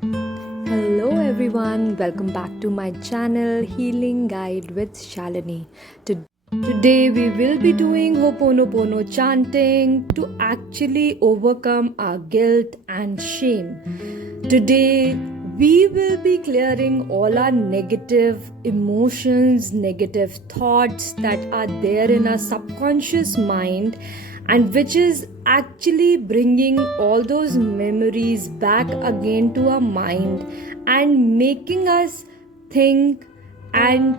Hello everyone, welcome back to my channel Healing Guide with Shalini. Today we will be doing Ho'oponopono chanting to actually overcome our guilt and shame. Today we will be clearing all our negative emotions, negative thoughts that are there in our subconscious mind and which is actually bringing all those memories back again to our mind and making us think and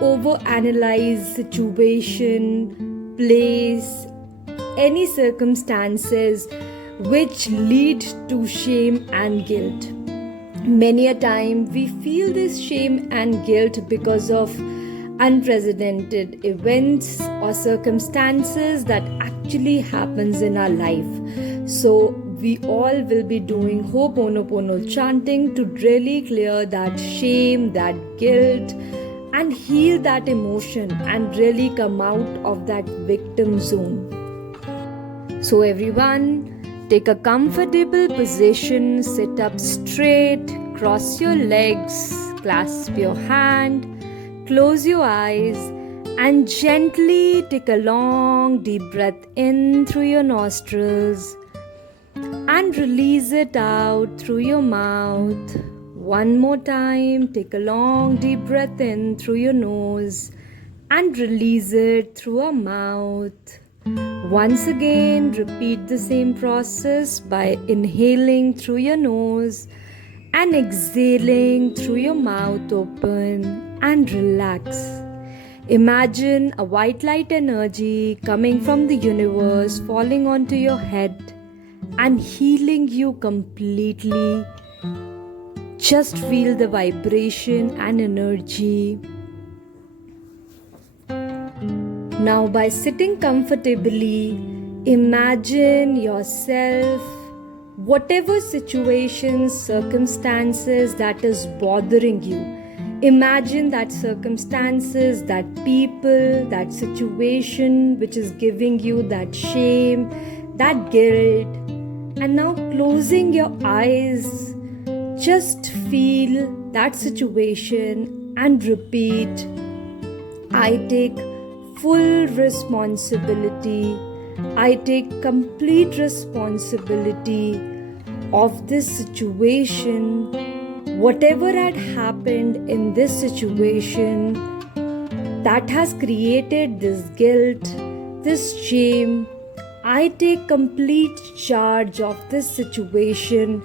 overanalyze situation, place, any circumstances which lead to shame and guilt. Many a time we feel this shame and guilt because of unprecedented events or circumstances that actually happens in our life. So we all will be doing Ho'oponopono chanting to really clear that shame, that guilt, and heal that emotion and really come out of that victim zone. So everyone, take a comfortable position, sit up straight, cross your legs, clasp your hand, close your eyes, and gently take a long deep breath in through your nostrils and release it out through your mouth. One more time, take a long deep breath in through your nose and release it through our mouth. Once again, repeat the same process by inhaling through your nose and exhaling through your mouth open and relax. Imagine a white light energy coming from the universe falling onto your head and healing you completely. Just feel the vibration and energy. Now, by sitting comfortably, imagine yourself, whatever situations, circumstances that is bothering you. Imagine that circumstances, that people, that situation which is giving you that shame, that guilt. And now closing your eyes, just feel that situation and repeat, I take full responsibility. I take complete responsibility of this situation. Whatever had happened in this situation that has created this guilt, this shame, I take complete charge of this situation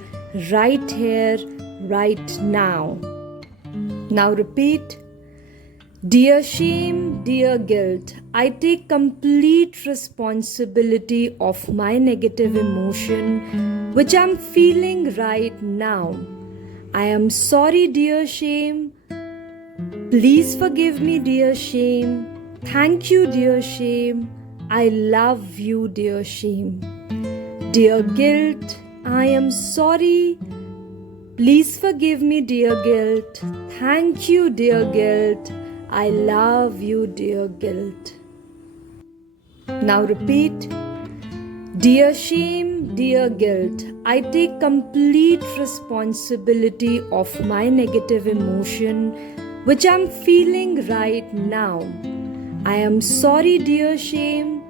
right here, right now. Now repeat. Dear shame, dear guilt, I take complete responsibility of my negative emotion which I'm feeling right now. I am sorry, dear shame. Please forgive me, dear shame. Thank you, dear shame. I love you, dear shame. Dear guilt, I am sorry. Please forgive me, dear guilt. Thank you, dear guilt. I love you, dear guilt. Now repeat. Dear shame, dear guilt, I take complete responsibility of my negative emotion which I'm feeling right now. I am sorry, dear shame.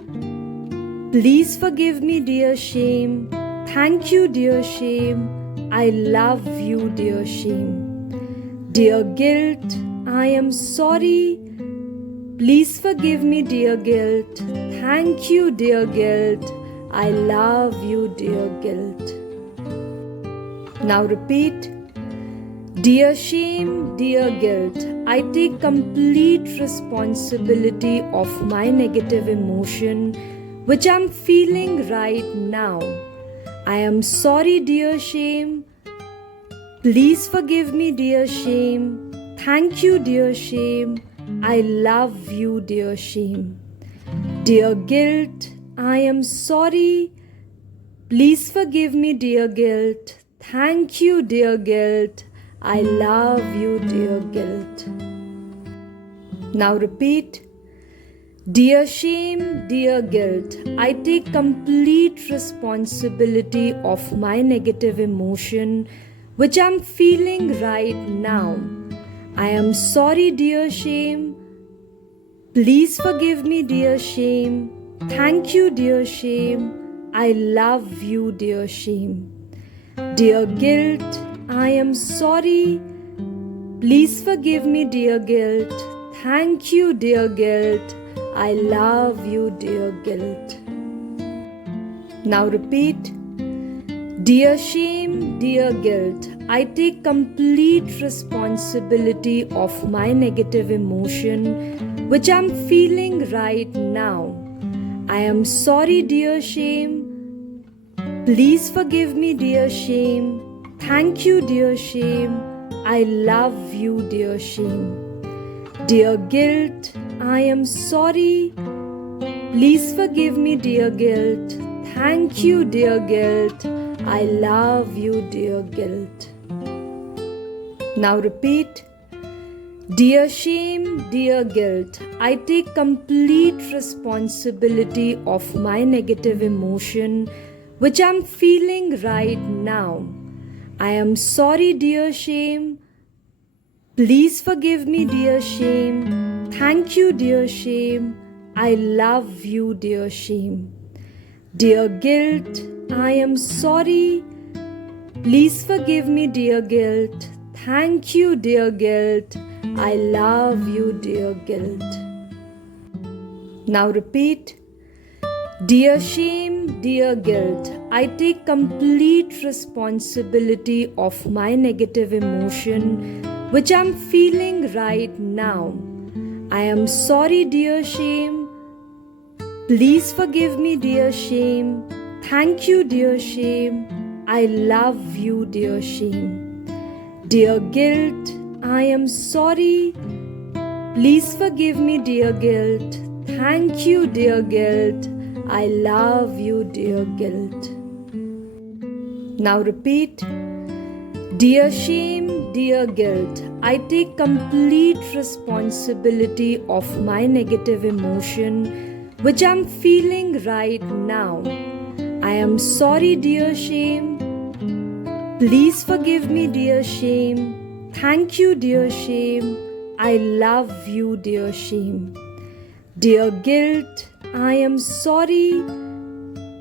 Please forgive me, dear shame. Thank you, dear shame. I love you, dear shame. Dear guilt, I am sorry. Please forgive me, dear guilt. Thank you, dear guilt. I love you, dear guilt. Now repeat. Dear shame, dear guilt, I take complete responsibility of my negative emotion which I'm feeling right now. I am sorry, dear shame. Please forgive me, dear shame. Thank you, dear shame. I love you, dear shame. Dear guilt, I am sorry. Please forgive me, dear guilt. Thank you, dear guilt. I love you, dear guilt. Now repeat. Dear shame, dear guilt, I take complete responsibility of my negative emotion which I'm feeling right now. I am sorry, dear shame. Please forgive me, dear shame. Thank you, dear shame. I love you, dear shame. Dear guilt, I am sorry. Please forgive me, dear guilt. Thank you, dear guilt. I love you, dear guilt. Now repeat. Dear shame, dear guilt, I take complete responsibility of my negative emotion, which I'm feeling right now. I am sorry, dear shame. Please forgive me, dear shame. Thank you, dear shame. I love you, dear shame. Dear guilt, I am sorry. Please forgive me, dear guilt. Thank you, dear guilt. I love you, dear guilt. Now repeat. Dear shame, dear guilt, I take complete responsibility of my negative emotion, which I'm feeling right now. I am sorry, dear shame. Please forgive me, dear shame. Thank you, dear shame. I love you, dear shame. Dear guilt, I am sorry. Please forgive me, dear guilt. Thank you, dear guilt. I love you, dear guilt. Now repeat. Dear shame, dear guilt, I take complete responsibility of my negative emotion, which I'm feeling right now. I am sorry, dear shame. Please forgive me, dear shame. Thank you, dear shame. I love you, dear shame. Dear guilt, I am sorry. Please forgive me, dear guilt. Thank you, dear guilt. I love you, dear guilt. Now repeat. Dear shame, dear guilt, I take complete responsibility of my negative emotion, which I'm feeling right now. I am sorry, dear shame. Please forgive me, dear shame. Thank you, dear shame. I love you, dear shame. Dear guilt, I am sorry.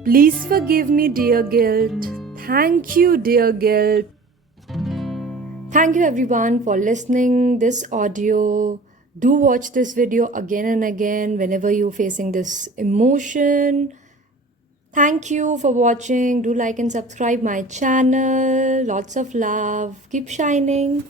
Please forgive me, dear guilt. Thank you, dear guilt. Thank you everyone for listening this audio. Do watch this video again and again whenever you're facing this emotion. Thank you for watching. Do like and subscribe my channel. Lots of love. Keep shining.